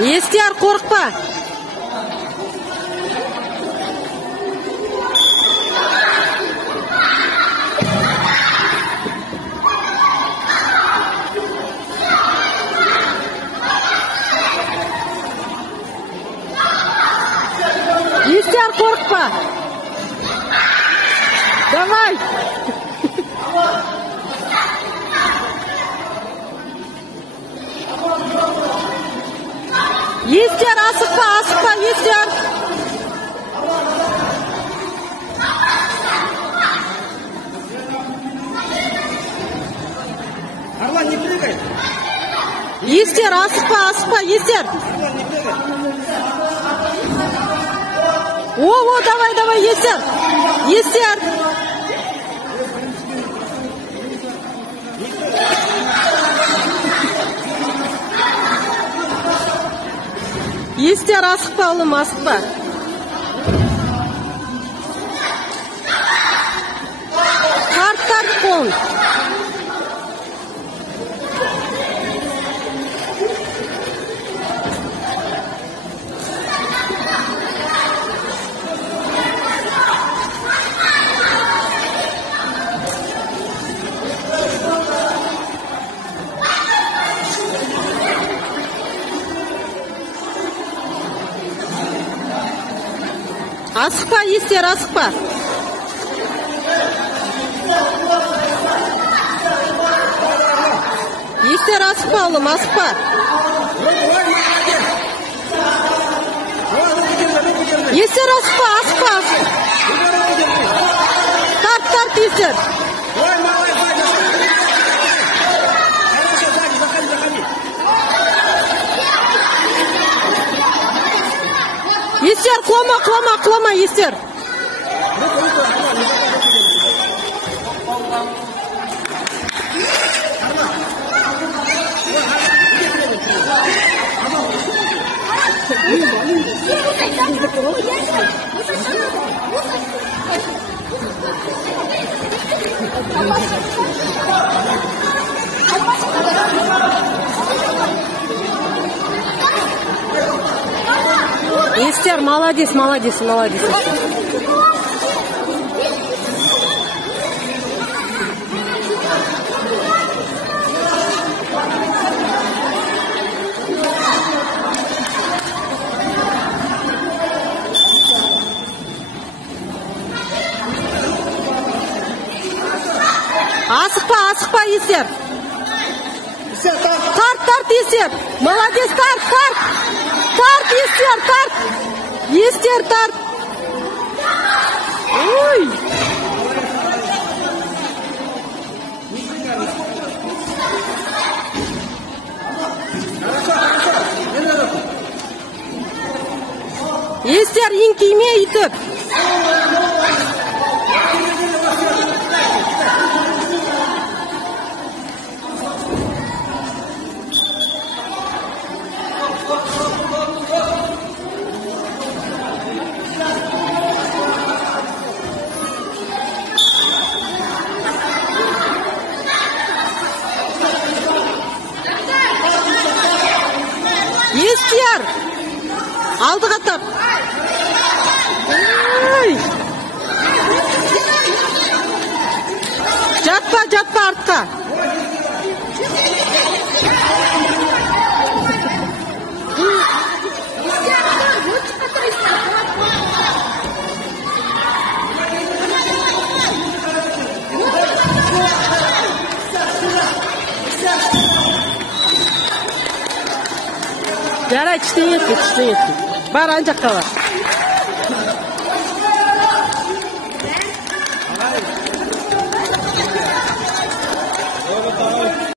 Естияр, қорықпа. Естияр, қорықпа. Давай. Естияр, асықпа, асықпа, Естияр. Арлан, не прыгай. Естияр, асықпа, асықпа, Естияр. О, давай, давай, Естияр. Естияр. Естияр, асықпа, ұлым, асықпа. Тарт қолын. Асықпа, Естияр, асықпа. Естияр, асықпа, ұлым, асықпа. Естияр, асықпа, асықпа. Тарт, Естияр. Естияр, құлама, Естияр. Естияр, молодец. Асықпа, Естияр. Тарт, Естияр. Молодец, тарт. Тарт, Естияр, тарт. Естияр, тарт. Ой. Естияр, еңкейме үйтіп. Естияр, алдыға тап. Жатпа артқа. Жарай, тіштен етті. Бар, ан жаққа бар.